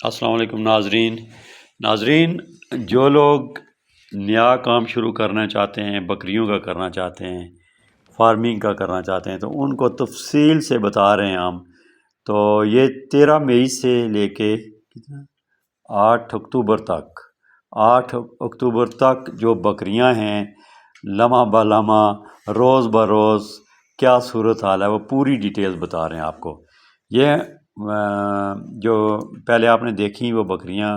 अस्सलाम वालेकुम नाजरीन। जो लोग नया काम शुरू करना चाहते हैं, बकरियों का करना चाहते हैं, फार्मिंग का करना चाहते हैं, तो उनको तफसील से बता रहे हैं हम। तो ये 13 मई से लेके कितना 8 अक्टूबर तक जो बकरियां हैं, लम्हा ब लम्हा, रोज़ ब रोज़ क्या सूरत हाल है, वो पूरी डिटेल्स बता रहे हैं आपको। ये जो पहले आपने देखी वो बकरियां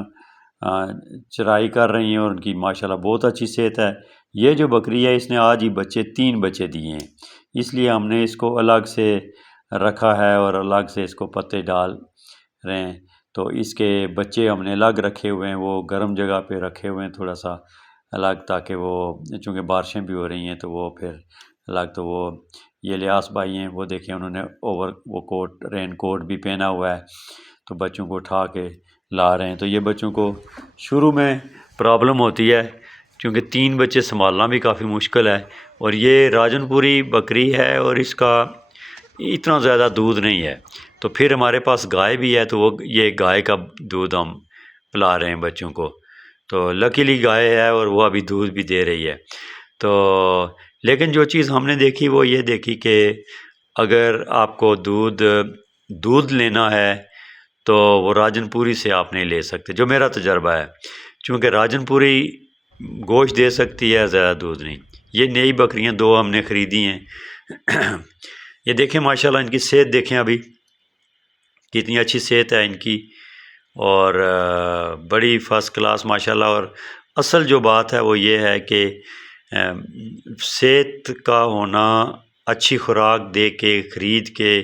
चराई कर रही हैं और उनकी माशाल्लाह बहुत अच्छी सेहत है। ये जो बकरी है इसने आज ही 3 बच्चे दिए हैं, इसलिए हमने इसको अलग से रखा है और अलग से इसको पत्ते डाल रहे हैं। तो इसके बच्चे हमने अलग रखे हुए हैं, वो गर्म जगह पे रखे हुए हैं थोड़ा सा अलग, ताकि वो चूँकि बारिशें भी हो रही हैं तो वो फिर अलग। तो वो ये लियास भाई हैं, वो देखें उन्होंने वो कोट रेन कोट भी पहना हुआ है, तो बच्चों को उठा के ला रहे हैं। तो ये बच्चों को शुरू में प्रॉब्लम होती है क्योंकि 3 बच्चे संभालना भी काफ़ी मुश्किल है, और ये राजनपुरी बकरी है और इसका इतना ज़्यादा दूध नहीं है। तो फिर हमारे पास गाय भी है, तो वो ये गाय का दूध हम पिला रहे हैं बच्चों को। तो लकीली गाय है और वो अभी दूध भी दे रही है। तो लेकिन जो चीज़ हमने देखी वो ये देखी कि अगर आपको दूध लेना है तो वो राजनपुरी से आप नहीं ले सकते, जो मेरा तजर्बा है, क्योंकि राजनपुरी गोश्त दे सकती है, ज़्यादा दूध नहीं। ये नई बकरियां 2 हमने ख़रीदी हैं। ये देखें माशाल्लाह इनकी सेहत देखें अभी कितनी अच्छी सेहत है इनकी, और बड़ी फ़र्स्ट क्लास माशाल्लाह। और असल जो बात है वो ये है कि सेहत का होना, अच्छी खुराक दे के ख़रीद के,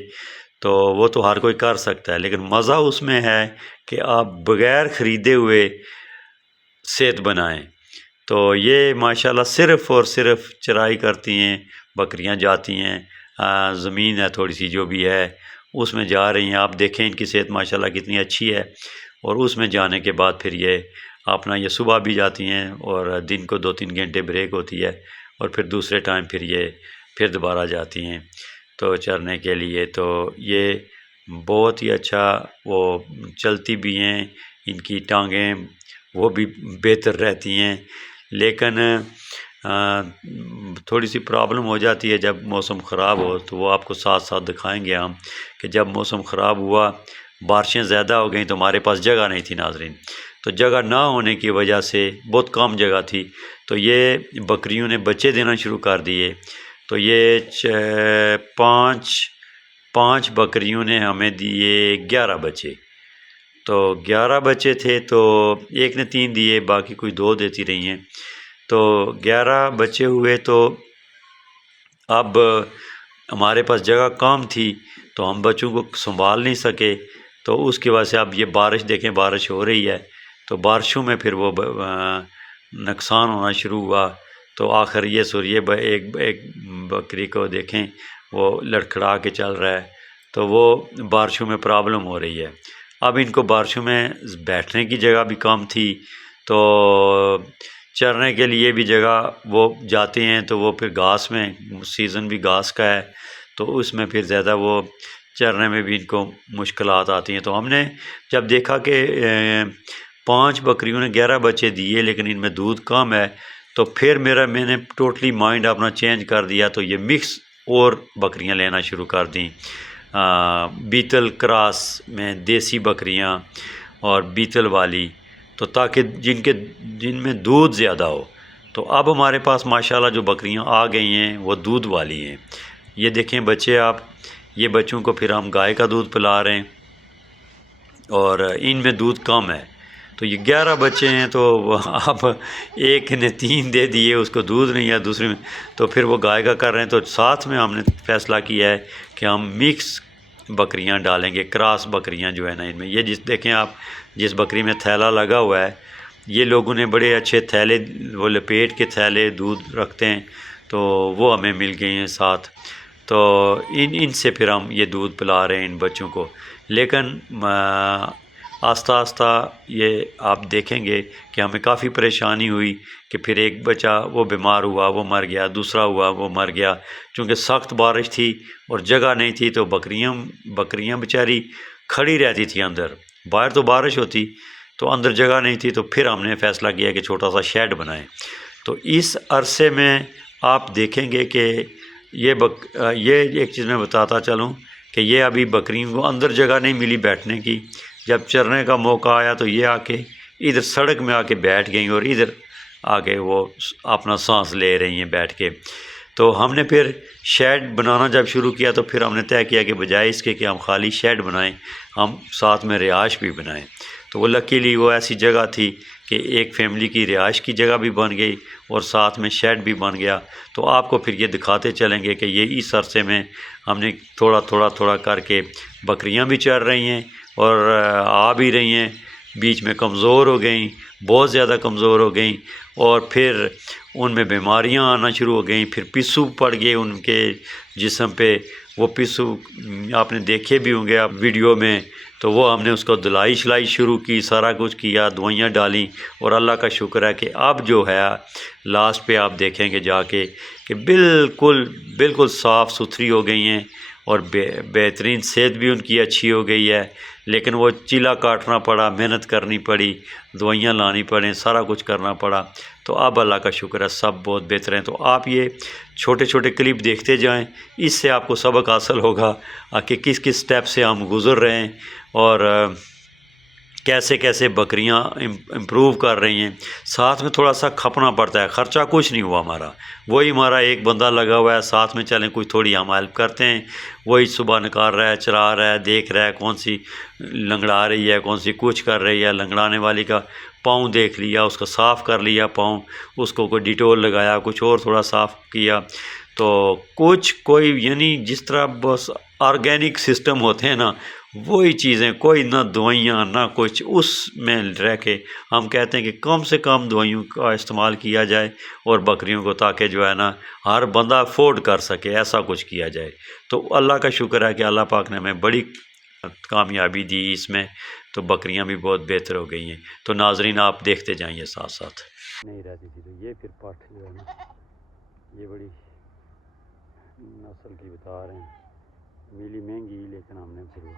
तो वो तो हर कोई कर सकता है, लेकिन मज़ा उसमें है कि आप बग़ैर ख़रीदे हुए सेहत बनाएं। तो ये माशाल्लाह सिर्फ़ और सिर्फ़ चराई करती हैं, बकरियां जाती हैं, ज़मीन है थोड़ी सी जो भी है उसमें जा रही हैं। आप देखें इनकी सेहत माशाल्लाह कितनी अच्छी है। और उसमें जाने के बाद फिर ये अपना ये सुबह भी जाती हैं और दिन को 2-3 घंटे ब्रेक होती है, और फिर दूसरे टाइम फिर दोबारा जाती हैं तो चरने के लिए। तो ये बहुत ही अच्छा, वो चलती भी हैं, इनकी टांगें वो भी बेहतर रहती हैं। लेकिन थोड़ी सी प्रॉब्लम हो जाती है जब मौसम ख़राब हो, तो वो आपको साथ साथ दिखाएंगे हम कि जब मौसम ख़राब हुआ, बारिशें ज़्यादा हो गई, तो हमारे पास जगह नहीं थी नाज़रीन। तो जगह ना होने की वजह से, बहुत कम जगह थी, तो ये बकरियों ने बच्चे देना शुरू कर दिए। तो ये 5 बकरियों ने हमें दिए 11 बच्चे। तो 11 बच्चे थे, तो एक ने 3 दिए, बाकी कोई 2 देती रही हैं। तो 11 बच्चे हुए। तो अब हमारे पास जगह कम थी, तो हम बच्चों को संभाल नहीं सके। तो उसकी वजह से अब ये बारिश देखें, बारिश हो रही है, तो बारिशों में फिर वो नुकसान होना शुरू हुआ। तो आखिर ये सोचिए एक बकरी को देखें, वो लड़खड़ा के चल रहा है, तो वो बारिशों में प्रॉब्लम हो रही है। अब इनको बारिशों में बैठने की जगह भी कम थी, तो चरने के लिए भी जगह, वो जाते हैं तो वो फिर घास में, सीज़न भी घास का है, तो उसमें फिर ज़्यादा वो चरने में भी इनको मुश्किलात आती हैं। तो हमने जब देखा कि 5 बकरियों ने 11 बच्चे दिए लेकिन इनमें दूध कम है, तो फिर मैंने टोटली माइंड अपना चेंज कर दिया। तो ये मिक्स और बकरियां लेना शुरू कर दी, बीतल क्रॉस में देसी बकरियां और बीतल वाली, तो ताकि जिनमें दूध ज़्यादा हो। तो अब हमारे पास माशाल्लाह जो बकरियां आ गई हैं वो दूध वाली हैं। ये देखें बच्चे आप, ये बच्चों को फिर हम गाय का दूध पिला रहे हैं, और इनमें दूध कम है। तो ये 11 बच्चे हैं, तो अब एक ने 3 दे दिए, उसको दूध नहीं है दूसरे में, तो फिर वो गाय का कर रहे हैं। तो साथ में हमने फ़ैसला किया है कि हम मिक्स बकरियां डालेंगे, क्रॉस बकरियां जो है ना इनमें। ये देखें आप, जिस बकरी में थैला लगा हुआ है, ये लोगों ने बड़े अच्छे थैले, वो लपेट के थैले दूध रखते हैं, तो वो हमें मिल गए हैं साथ। तो इनसे फिर हम ये दूध पिला रहे हैं इन बच्चों को। लेकिन आस्ता आस्ता ये आप देखेंगे कि हमें काफ़ी परेशानी हुई कि फिर एक बच्चा वो बीमार हुआ, वो मर गया, दूसरा हुआ, वो मर गया, क्योंकि सख्त बारिश थी और जगह नहीं थी। तो बकरियां बेचारी खड़ी रहती थी अंदर, बाहर तो बारिश होती तो अंदर जगह नहीं थी, तो फिर हमने फ़ैसला किया कि छोटा सा शेड बनाएं। तो इस अरसे में आप देखेंगे कि ये एक चीज़ मैं बताता चलूँ कि ये अभी बकरियों को अंदर जगह नहीं मिली बैठने की। जब चरने का मौका आया तो ये आके इधर सड़क में आके बैठ गई और इधर आके वो अपना सांस ले रही हैं बैठ के। तो हमने फिर शेड बनाना जब शुरू किया तो फिर हमने तय किया कि बजाय इसके कि हम खाली शेड बनाएं, हम साथ में रिहाइश भी बनाएं। तो वो लकीली वो ऐसी जगह थी कि एक फैमिली की रिहाइश की जगह भी बन गई और साथ में शेड भी बन गया। तो आपको फिर ये दिखाते चलेंगे कि ये इस अरसे में हमने थोड़ा करके बकरियां भी चर रही हैं और आ भी रही हैं, बीच में कमज़ोर हो गई, बहुत ज़्यादा कमज़ोर हो गई और फिर उनमें बीमारियां आना शुरू हो गई। फिर पिस्सू पड़ गए उनके जिस्म पे। वो पिस्सू आपने देखे भी होंगे आप वीडियो में। तो वो हमने उसको धुलाई शलाई शुरू की, सारा कुछ किया, दवाइयाँ डाली और अल्लाह का शुक्र है कि अब जो है लास्ट पे आप देखेंगे जाके कि बिल्कुल बिल्कुल साफ़ सुथरी हो गई हैं और बेहतरीन सेहत भी उनकी अच्छी हो गई है। लेकिन वो चीला काटना पड़ा, मेहनत करनी पड़ी, दवाइयाँ लानी पड़ें, सारा कुछ करना पड़ा। तो अब अल्लाह का शुक्र है सब बहुत बेहतर हैं। तो आप ये छोटे छोटे क्लिप देखते जाएं, इससे आपको सबक हासिल होगा कि किस किस स्टेप से हम गुज़र रहे हैं और कैसे कैसे बकरियां इम्प्रूव कर रही हैं। साथ में थोड़ा सा खपना पड़ता है, ख़र्चा कुछ नहीं हुआ हमारा, वही हमारा एक बंदा लगा हुआ है, साथ में चलें कोई थोड़ी हम हेल्प करते हैं, वही सुबह निकाल रहा है, चरा रहा है, देख रहा है कौन सी लंगड़ा रही है, कौन सी कुछ कर रही है। लंगड़ाने वाली का पाँव देख लिया, उसका साफ़ कर लिया पाँव, उसको कोई डिटोल लगाया, कुछ और थोड़ा साफ़ किया। तो कुछ कोई यानी जिस तरह बस ऑर्गेनिक सिस्टम होते हैं ना, वही चीज़ें, कोई ना दवाइयाँ ना कुछ, उसमें रह के हम कहते हैं कि कम से कम दवाइयों का इस्तेमाल किया जाए और बकरियों को, ताकि जो है ना हर बंदा अफोर्ड कर सके, ऐसा कुछ किया जाए। तो अल्लाह का शुक्र है कि अल्लाह पाक ने हमें बड़ी कामयाबी दी इसमें। तो बकरियां भी बहुत बेहतर हो गई हैं। तो नाजरीन आप देखते जाइए साथ साथ। नहीं रहती थी तो ये फिर पाठ जो है ना, ये बड़ी नस्ल की बता रहे हैं, मिली महंगी, लेकिन हमने फिर वो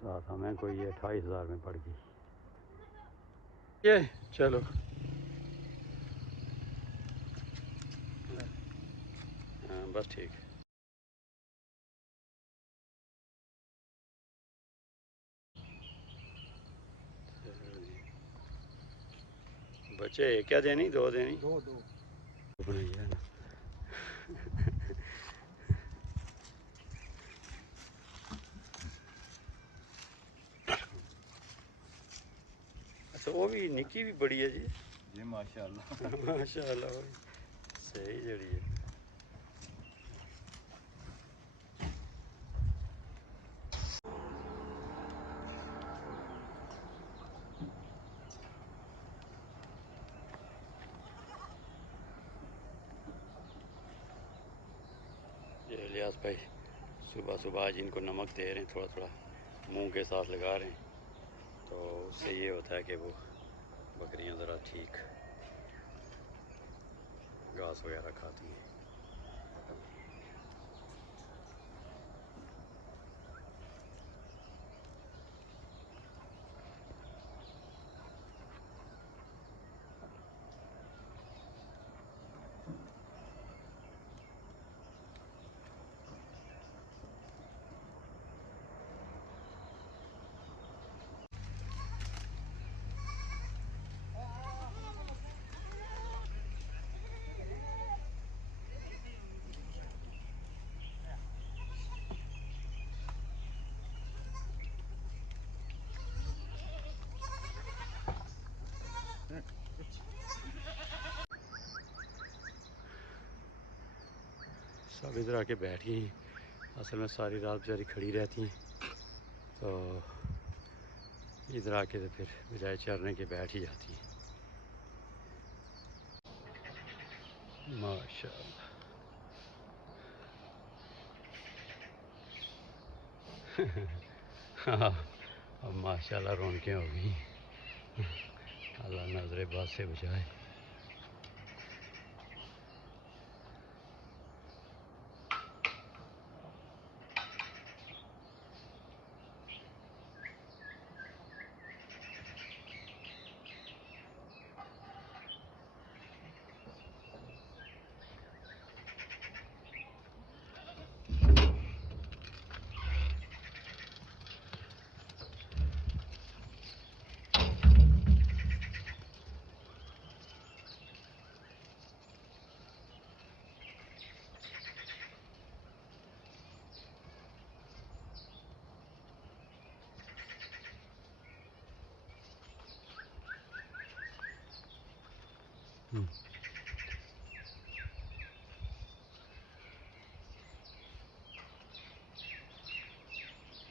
साथ हमें कोई 28,000 में पड़ गई ये। चलो हाँ बस ठीक है। बच्चे क्या देनी, दो देनी, दो दो है ना। अच्छा वो भी निक्की भी बड़ी है जी माशाल्लाह माशाल्लाह सही जड़ी है। ये इलियास भाई सुबह सुबह आज इनको नमक दे रहे हैं, थोड़ा थोड़ा मुंह के साथ लगा रहे हैं। तो उससे ये होता है कि वो बकरियां ज़रा ठीक घास वगैरह खाती हैं। सब इधर आके बैठ गई हैं। असल में सारी रात बेचारी खड़ी रहती हैं, तो इधर आके तो फिर बजाय चरने के बैठ ही जाती हैं। माशाल्लाह हाँ अब माशाल्लाह रौनकें हो गई। अल्लाह नजरे बात से बचाए।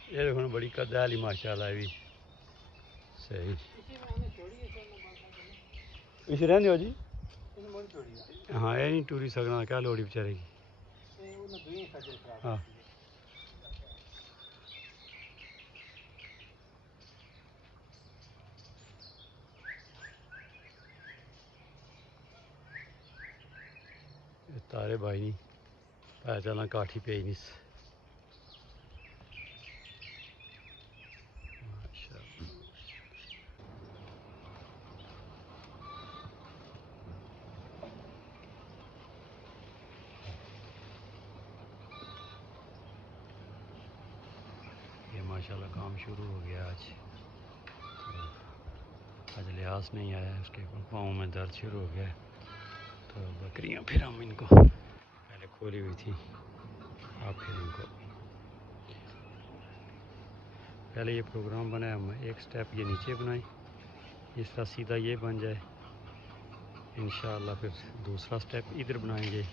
ये देखो बड़ी कदाली माशाल्लाह भी सही इस रहने हो जी हाँ ये नहीं टूरी सकना क्या लोड़ी बेचारे की हाँ तारे भाई नहीं पता चलना काठी पे नहीं माशाल्लाह ये माशाल्लाह काम शुरू हो गया आज आज लिहाज नहीं आया उसके पाँव में दर्द शुरू हो गया तो बकरियां फिर हम इनको पहले खोली हुई थी अब फिर इनको पहले ये प्रोग्राम बनाया हम एक स्टेप ये नीचे बनाए इस तरह सीधा ये बन जाए इंशाअल्लाह फिर दूसरा स्टेप इधर बनाएंगे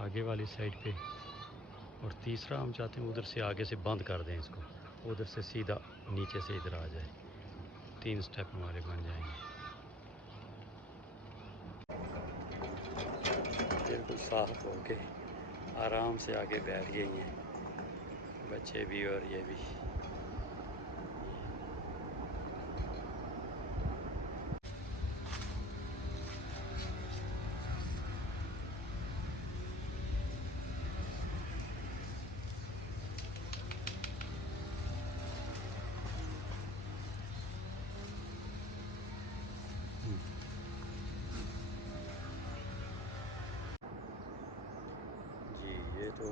आगे वाली साइड पे और तीसरा हम चाहते हैं उधर से आगे से बंद कर दें इसको उधर से सीधा नीचे से इधर आ जाए 3 स्टेप हमारे बन जाएंगे बिल्कुल साफ हो के आराम से आगे बैठ गई हैं बच्चे भी और ये भी जी ये तो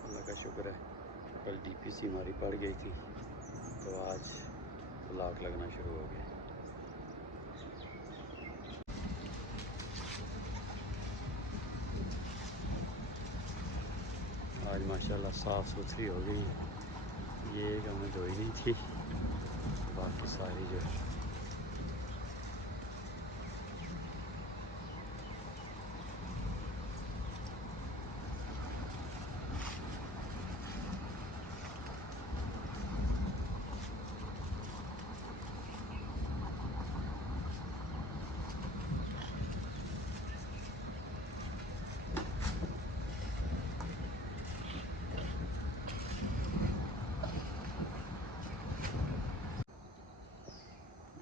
अल्लाह का शुक्र है कल डीपीसी हमारी पड़ गई थी तो आज ब्लॉक लगना शुरू हो गया आज माशाल्लाह साफ़ सुथरी हो गई ये एक हमें धोई नहीं थी बाकी सारी जो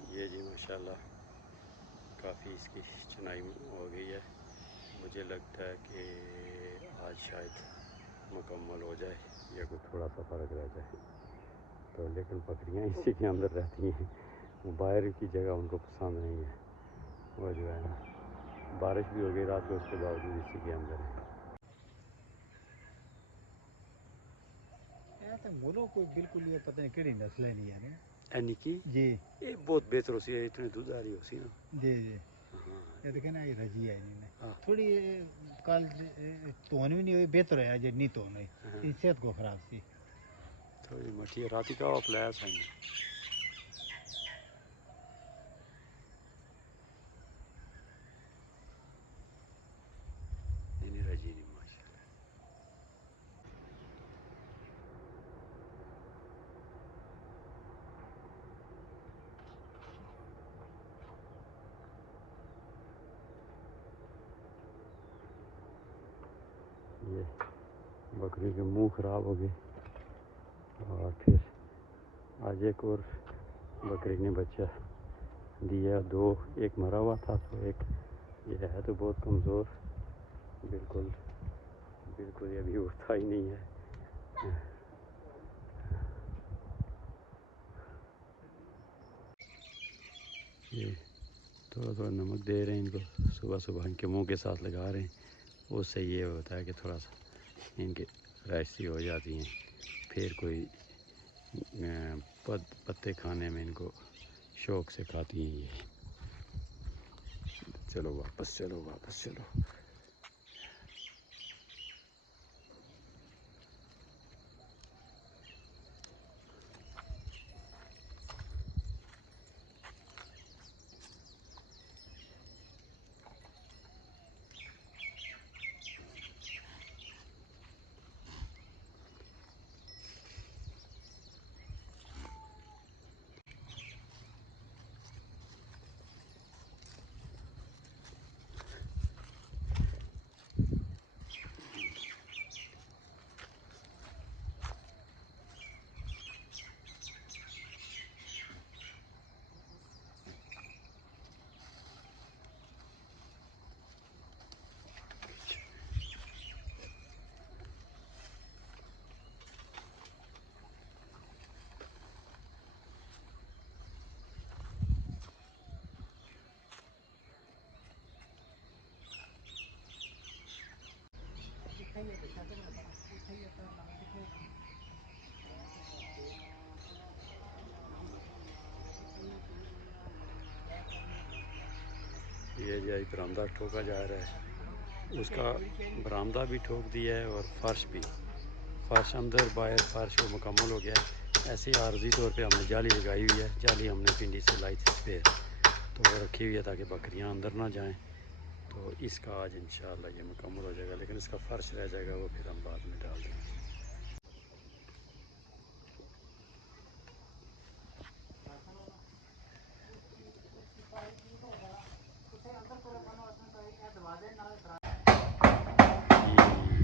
ये जी माशाल्लाह काफ़ी इसकी चुनाई हो गई है मुझे लगता है कि आज शायद मुकम्मल हो जाए या कोई थोड़ा सा फ़र्क रह जाए तो लेकिन बकरियां इसी के अंदर रहती हैं वो बाहर की जगह उनको पसंद नहीं है वो जो है ना बारिश भी हो गई रात को उसके बावजूद इसी के अंदर है ऐसे मोरो कोई बिल्कुल ये पता नहीं केड़ी नस्ल है नहीं यानी यानी कि जी ये बहुत बेहतर हो सी है इतने दूध आ रही हो सी ना जी जी हाँ ये तो कहना ये रजी है नहीं हाँ थोड़ी कल तोन भी नहीं हुई बेहतर है जे नहीं तोन हुई हाँ सेहत को खराब सी थोड़ी मठी रात का प्लाया साइन नहीं रजी नहीं माशाल्लाह ये बकरी के मुंह खराब हो गए और फिर आज एक और बकरी ने बच्चा दिया दो एक मरा हुआ था तो एक ये है तो बहुत कमज़ोर बिल्कुल बिल्कुल ये अभी उठता ही नहीं है ये थोड़ा थोड़ा नमक दे रहे हैं इनको सुबह सुबह इनके मुंह के साथ लगा रहे हैं उससे ये होता है कि थोड़ा सा इनके राइसी हो जाती हैं फिर कोई पत्ते खाने में इनको शौक से खाती हैं ये चलो वापस चलो वापस चलो ये जो बरामदा ठोका जा रहा है, उसका बरामदा भी ठोक दिया है और फर्श भी। फर्श अंदर बाहर फर्श वो मुकम्मल हो गया है। ऐसे आर्जी तौर पे हमने जाली लगाई हुई है। जाली हमने पिंडी से लाई थी पे, तो वो रखी हुई है ताकि बकरियां अंदर ना जाएं। तो इसका आज इंशाल्लाह ये मुकम्मल हो जाएगा, लेकिन इसका फ़र्श रह जाएगा, वो फिर हम बाद में डाल देंगे।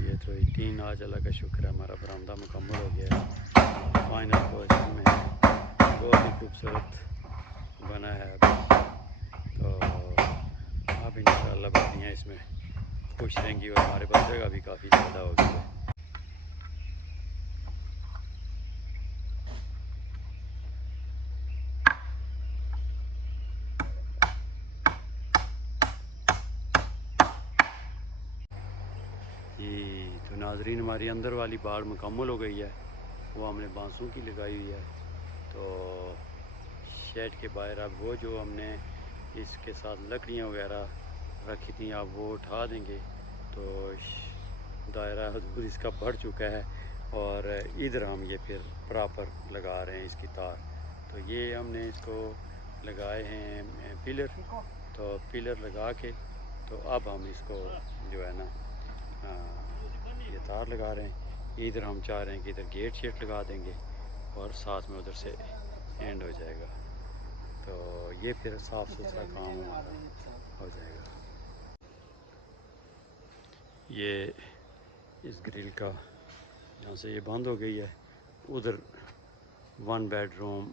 ये तो यकीन आज अल्लाह का शुक्र है, हमारा बरामदा मुकम्मल हो गया है। फाइनल पोजीशन में है, बहुत ही खूबसूरत बना है अभी। तो अब इंशाल्लाह बकरियाँ इसमें खुश रहेंगी और हमारे पास जगह भी काफ़ी ज़्यादा होगी। जी तो नाजरीन, हमारी अंदर वाली बाड़ मुकम्मल हो गई है। वो हमने बांसों की लगाई हुई है। तो शेड के बाहर अब वो जो हमने इसके साथ लकड़ियाँ वगैरह रखी थी, अब वो उठा देंगे। तो दायरा हदूद इसका बढ़ चुका है और इधर हम ये फिर प्रॉपर लगा रहे हैं इसकी तार। तो ये हमने इसको लगाए हैं पिलर। तो पिलर लगा के तो अब हम इसको जो है ना ये तार लगा रहे हैं। इधर हम चाह रहे हैं कि इधर गेट शेट लगा देंगे और साथ में उधर से एंड हो जाएगा। तो ये फिर साफ़ सुथरा काम हमारा हो जाएगा। ये इस ग्रिल का जहाँ से ये बंद हो गई है, उधर 1 बेडरूम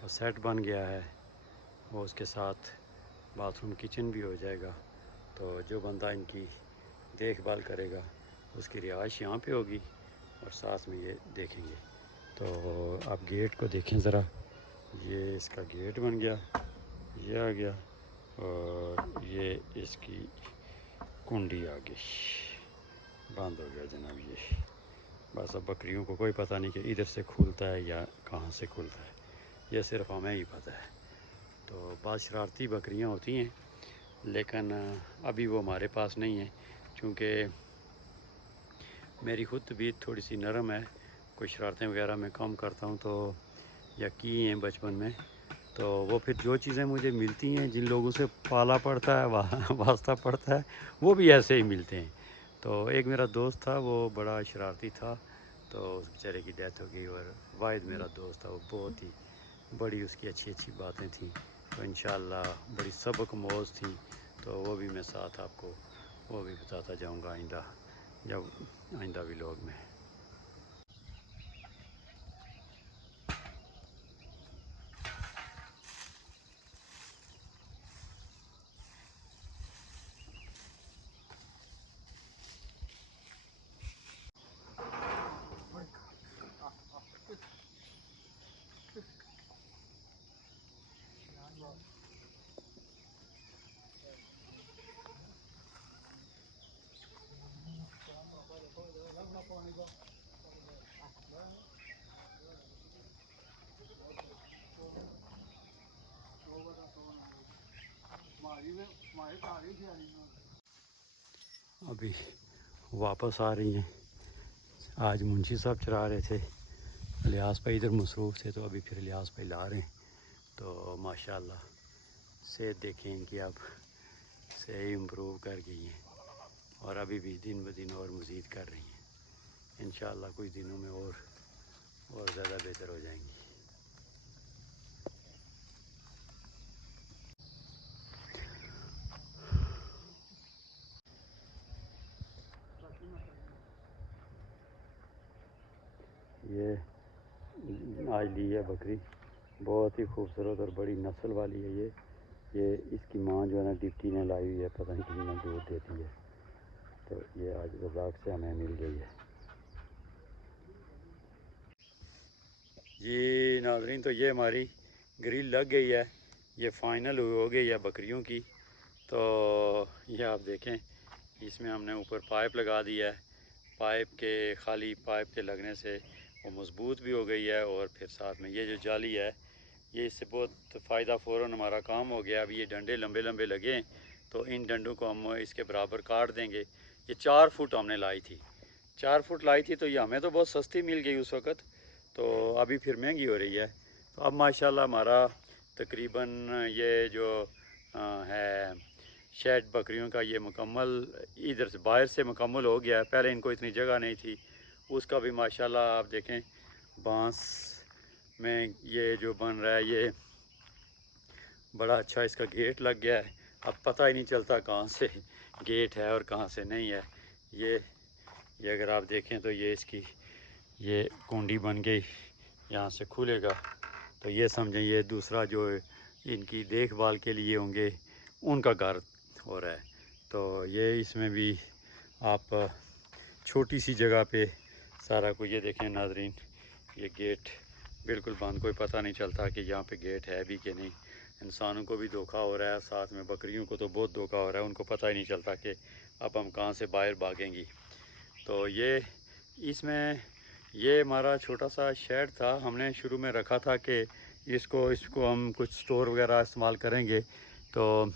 का सेट बन गया है और उसके साथ बाथरूम किचन भी हो जाएगा। तो जो बंदा इनकी देखभाल करेगा उसकी रिहाइश यहाँ पे होगी और साथ में ये देखेंगे। तो आप गेट को देखें ज़रा, ये इसका गेट बन गया, ये आ गया और ये इसकी कुंडी आ गई, बंद हो गया जनाब ये। बस अब बकरियों को कोई पता नहीं कि इधर से खुलता है या कहाँ से खुलता है, ये सिर्फ हमें ही पता है। तो बहुत शरारती बकरियाँ होती हैं, लेकिन अभी वो हमारे पास नहीं है, क्योंकि मेरी ख़ुद तबीयत थोड़ी सी नरम है। कुछ शरारतें वगैरह मैं कम करता हूँ, तो या की हैं बचपन में। तो वो फिर जो चीज़ें मुझे मिलती हैं, जिन लोगों से पाला पड़ता है, वास्ता पड़ता है, वो भी ऐसे ही मिलते हैं। तो एक मेरा दोस्त था, वो बड़ा शरारती था, तो उस बेचारे की डेथ हो गई। और वाहिद मेरा दोस्त था, वो बहुत ही बड़ी उसकी अच्छी अच्छी बातें थी। तो इंशाल्लाह बड़ी सबक मोज़ थी। तो वो भी मैं साथ आपको वो भी बताता जाऊंगा आइंदा, जब आइंदा व्लॉग में। अभी वापस आ रही हैं। आज मुंशी साहब चरा रहे थे, इलियास भाई इधर मसरूफ़ थे, तो अभी फिर इलियास भाई ला रहे हैं। तो माशाल्लाह सेहत देखें इनकी अब सही इम्प्रूव कर गई हैं और अभी भी दिन ब दिन और मज़ीद कर रही हैं। इंशाल्लाह कुछ दिनों में और ज़्यादा बेहतर हो जाएंगी। ये आज ली है बकरी, बहुत ही खूबसूरत और बड़ी नस्ल वाली है ये इसकी माँ जो है ना डिप्टी ने लाई हुई है, पता नहीं कितना दूध देती है। तो ये आज रज़ाक से हमें मिल गई है। जी नाज़रीन, तो ये हमारी ग्रिल लग गई है, ये फ़ाइनल हो गई है बकरियों की। तो ये आप देखें, इसमें हमने ऊपर पाइप लगा दिया है। पाइप के खाली पाइप के लगने से वो मज़बूत भी हो गई है, और फिर साथ में ये जो जाली है, ये इससे बहुत फ़ायदा फ़ौरन हमारा काम हो गया। अब ये डंडे लंबे लंबे लगे हैं, तो इन डंडों को हम इसके बराबर काट देंगे। ये 4 फुट हमने लाई थी, 4 फुट लाई थी, तो ये हमें तो बहुत सस्ती मिल गई उस वक़्त, तो अभी फिर महंगी हो रही है। तो अब माशाल्लाह हमारा तकरीबन ये जो है शेड बकरियों का ये मुकम्मल इधर से बाहर से मुकम्मल हो गया है। पहले इनको इतनी जगह नहीं थी, उसका भी माशाल्लाह आप देखें बांस में ये जो बन रहा है, ये बड़ा अच्छा इसका गेट लग गया है। अब पता ही नहीं चलता कहाँ से गेट है और कहाँ से नहीं है। ये अगर आप देखें तो ये इसकी ये कुंडी बन गई, यहाँ से खुलेगा तो ये समझें ये दूसरा जो इनकी देखभाल के लिए होंगे उनका घर हो रहा है। तो ये इसमें भी आप छोटी सी जगह पे सारा कुछ, ये देखें नाज़रीन, ये गेट बिल्कुल बंद, कोई पता नहीं चलता कि यहाँ पे गेट है भी कि नहीं। इंसानों को भी धोखा हो रहा है, साथ में बकरियों को तो बहुत धोखा हो रहा है, उनको पता ही नहीं चलता कि अब हम कहाँ से बाहर भागेंगी। तो ये इसमें ये हमारा छोटा सा शेड था, हमने शुरू में रखा था कि इसको हम कुछ स्टोर वगैरह इस्तेमाल करेंगे, तो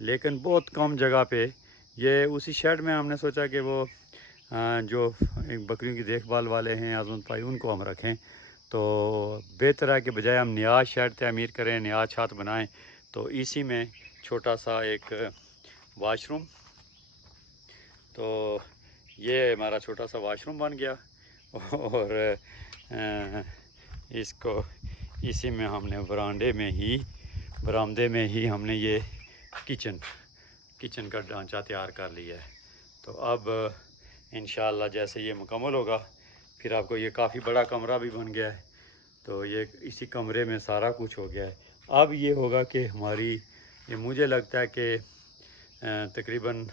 लेकिन बहुत कम जगह पे ये उसी शेड में हमने सोचा कि वो जो बकरियों की देखभाल वाले हैं आज़मत भाई, उनको हम रखें। तो बेहतर है कि बजाय हम नया शेड तमीर करें, नया छत बनाएं, तो इसी में छोटा सा एक वाशरूम, तो ये हमारा छोटा सा वाशरूम बन गया। और इसको इसी में हमने बरामदे में ही हमने ये किचन का ढांचा तैयार कर लिया है। तो अब इंशाअल्लाह जैसे ये मुकम्मल होगा फिर आपको ये काफ़ी बड़ा कमरा भी बन गया है, तो ये इसी कमरे में सारा कुछ हो गया है। अब ये होगा कि ये मुझे लगता है कि तकरीबन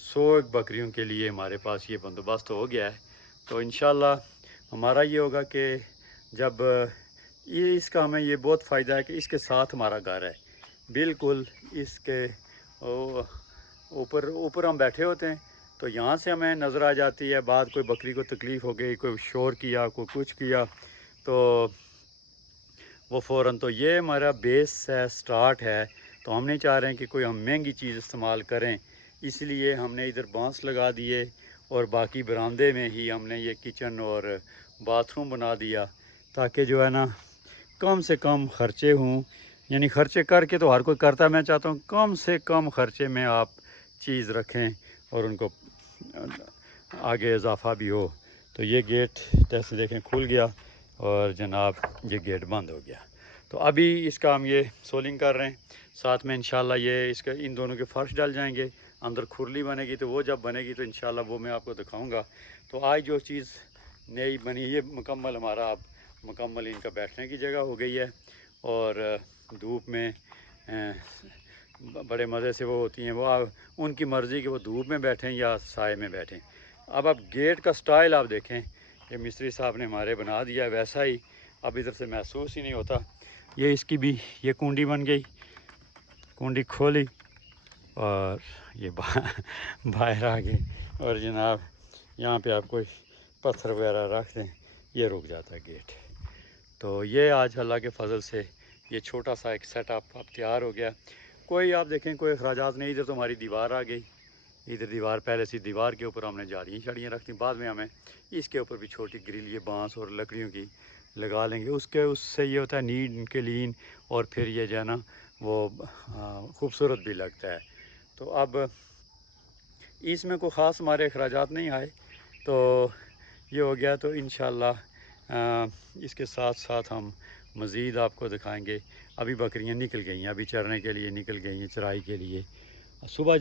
100 बकरियों के लिए हमारे पास ये बंदोबस्त हो गया है। तो इंशाअल्लाह हमारा ये होगा कि जब ये इसका हमें ये बहुत फ़ायदा है कि इसके साथ हमारा घर है, बिल्कुल इसके ऊपर हम बैठे होते हैं, तो यहाँ से हमें नज़र आ जाती है बात, कोई बकरी को तकलीफ़ हो गई, कोई शोर किया, कोई कुछ किया, तो वो फ़ौरन, तो ये हमारा बेस है, स्टार्ट है। तो हम नहीं चाह रहे हैं कि कोई हम महंगी चीज़ इस्तेमाल करें, इसलिए हमने इधर बांस लगा दिए और बाकी बरामदे में ही हमने ये किचन और बाथरूम बना दिया, ताकि जो है ना कम से कम ख़र्चे हों। यानी ख़र्चे करके तो हर कोई करता है, मैं चाहता हूँ कम से कम ख़र्चे में आप चीज़ रखें और उनको आगे इजाफ़ा भी हो। तो ये गेट जैसे देखें खुल गया और जनाब ये गेट बंद हो गया। तो अभी इसका हम ये सोलिंग कर रहे हैं, साथ में इंशाल्लाह ये इसका इन दोनों के फ़र्श डाल जाएंगे, अंदर खुरली बनेगी, तो वो जब बनेगी तो इंशाल्लाह वो मैं आपको दिखाऊंगा। तो आज जो चीज़ नई बनी, ये मुकम्मल हमारा अब मुकम्मल इनका बैठने की जगह हो गई है, और धूप में बड़े मज़े से वो होती हैं, वो उनकी मर्ज़ी कि वो धूप में बैठें या साए में बैठें। अब गेट का स्टाइल आप देखें, ये मिस्त्री साहब ने हमारे बना दिया वैसा ही, अब इधर से महसूस ही नहीं होता। ये इसकी भी ये कुंडी बन गई, कुंडी खोली और ये बाहर आ गए, और जनाब यहाँ पे आप कोई पत्थर वगैरह रख दें, ये रुक जाता है गेट। तो ये आज अल्लाह के फ़ज़ल से ये छोटा सा एक सेटअप अब तैयार हो गया। कोई आप देखें कोई अखराजात नहीं। इधर तो हमारी दीवार आ गई, इधर दीवार पहले से दीवार के ऊपर हमने झाड़ियाँ रखती, बाद में हमें इसके ऊपर भी छोटी ग्रिल ये बांस और लकड़ियों की लगा लेंगे। उससे ये होता है नीट क्लीन, और फिर ये जो है ना वो खूबसूरत भी लगता है। तो अब इसमें कोई ख़ास हमारे अखराजात नहीं आए, तो ये हो गया। तो इंशाअल्लाह इसके साथ साथ हम मज़ीद आपको दिखाएंगे। अभी बकरियां निकल गई हैं, अभी चरने के लिए निकल गई हैं, चराई के लिए सुबह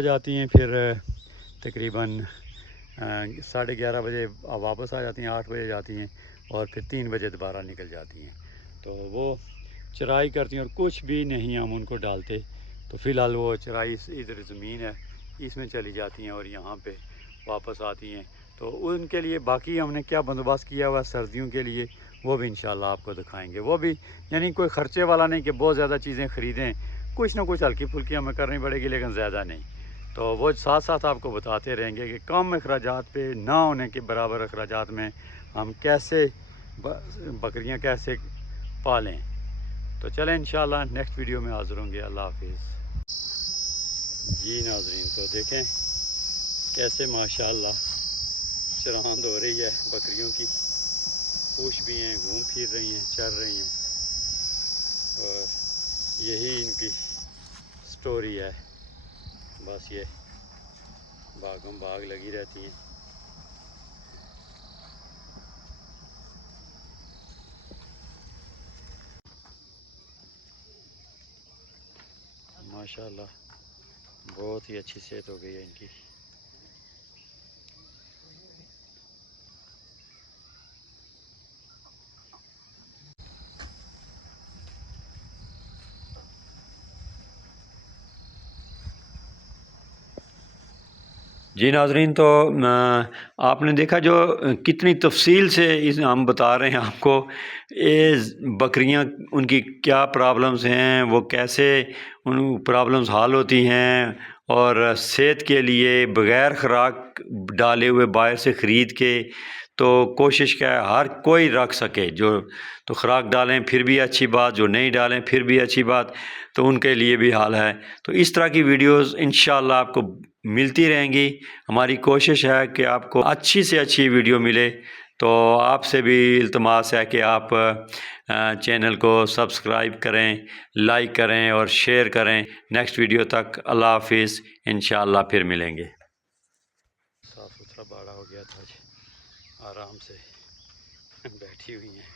जाती हैं, फिर तकरीबन 11:30 बजे वापस आ जाती हैं, 8 बजे जाती हैं, और फिर 3 बजे दोबारा निकल जाती हैं। तो वो चराई करती हैं और कुछ भी नहीं हम उनको डालते। तो फ़िलहाल वो चराई इधर ज़मीन है इसमें चली जाती हैं और यहाँ पे वापस आती हैं। तो उनके लिए बाकी हमने क्या बंदोबस्त किया हुआ सर्दियों के लिए, वो भी इंशाल्लाह आपको दिखाएंगे। वो भी यानी कोई ख़र्चे वाला नहीं कि बहुत ज़्यादा चीज़ें ख़रीदें, कुछ ना कुछ हल्की फुल्की हमें करनी पड़ेगी, लेकिन ज़्यादा नहीं। तो वो साथ साथ आपको बताते रहेंगे कि कम अखराजात पे ना होने के बराबर अखराजात में हम कैसे बकरियां कैसे पालें। तो चलें इंशाल्लाह नेक्स्ट वीडियो में हाज़िर होंगे। अल्लाह हाफिज़। जी नाजरीन, तो देखें कैसे माशाल्लाह चरांद हो रही है बकरियों की। खुश भी हैं, घूम फिर रही हैं, चल रही हैं, और यही इनकी स्टोरी है। बस ये भागम भाग लगी रहती हैं। माशाल्लाह बहुत ही अच्छी सेहत हो गई है इनकी। जी नाजरीन, तो आपने देखा जो कितनी तफसील से इस हम बता रहे हैं आपको, ये बकरियां उनकी क्या प्रॉब्लम्स हैं, वो कैसे उन प्रॉब्लम्स हल होती हैं, और सेहत के लिए बग़ैर ख़ुराक डाले हुए बाहर से ख़रीद के, तो कोशिश क्या है हर कोई रख सके। जो तो ख़ुराक डालें फिर भी अच्छी बात, जो नहीं डालें फिर भी अच्छी बात, तो उनके लिए भी हाल है। तो इस तरह की वीडियोस इंशाल्लाह आपको मिलती रहेंगी। हमारी कोशिश है कि आपको अच्छी से अच्छी वीडियो मिले। तो आपसे भी इल्तमास है कि आप चैनल को सब्सक्राइब करें, लाइक करें और शेयर करें। नेक्स्ट वीडियो तक अल्लाह हाफिज़, इंशाल्लाह फिर मिलेंगे। साफ़ सुथरा बाड़ा हो गया था आज, आराम से बैठी हुई हैं।